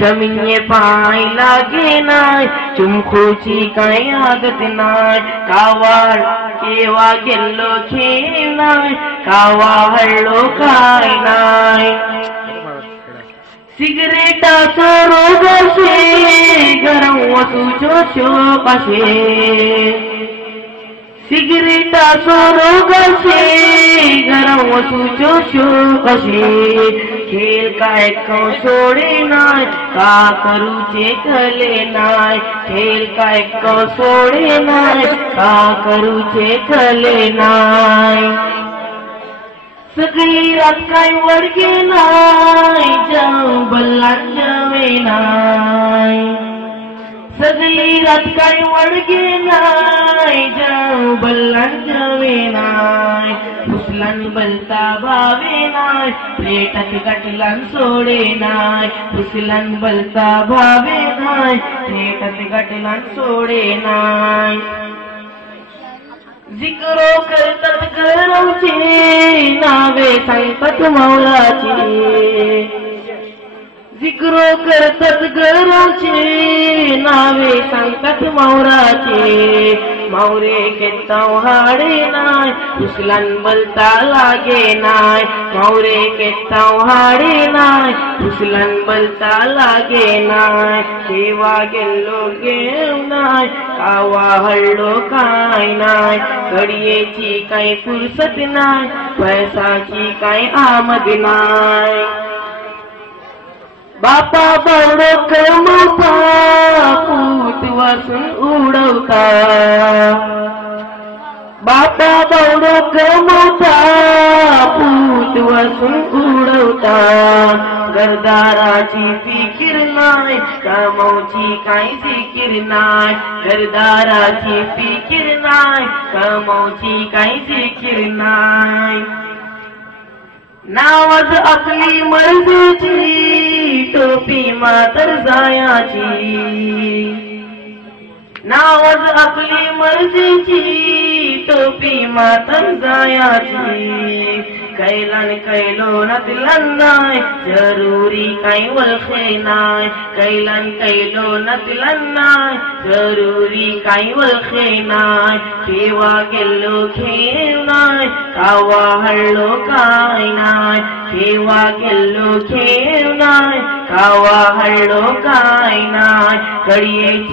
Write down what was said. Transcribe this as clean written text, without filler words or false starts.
जमिये पाय लागे नाय चुमखुची काय आदत नाय कावाळ केवा गेल्लो खेळ नाय कावा हळलो काय नाय सिगरेटा सोरोगशे गरम वसूचो शोकाशे सिगरेटा सोरोगशे गरम वसूचो शोकाशे खेळ काय कौ सोडे नाय का करूचे कले नाय खेळ काय कौ सोडे नाय का करूचे कले नाय सगळी रात काय वडगे नाय जाऊ बल्लान जावे नाय सगळी रात काय वडगे नाय जाऊ बल्लान जावे नाय फुसलान बलता भावे नाय प्लेटात गाठलान सोडे नाय फुसलान बलता भावे नाय प्लेटात गाठलान सोडे नाय जिक्रो करतात गरवचे नावे सांगतात मौलाचे जिक्रो करतात गरवचे नावे सांगतात मौराचे मौरे केताव हाडे नाय फुसलान बलता लागे नाय मौरे केताव हाडे नाय फुसलान बलता लागे नाय केवा गेल्लो गेव नाय कावा हळलो काय नाय घडयेची काय फुरसत नाय पैसाची काय आमद नाय बापा बडो कमवता पूत वासून उडवता बापा बडो कमवता पूत वासून उडवता घरदाराची फिकीर नाय कमवची काय फिकीर नाय घरदाराची फिकीर नाय कमवची काय फिकीर नाय नावच आपली मर्जीची टोपी मातर जायाची नावच आपली मर्जीची टोपी मातर जायाची कैलन कैलो नतलन नाय जरूरी काय वलखे नाय कैलन कैलो नतलन नाय जरूरी काय वलखे नाय केवा गेल्लो खेळ नाय कावा हळलो काय नाय केवा गेल्लो खेळ नाय कावा हळलो काय नाय घडयेची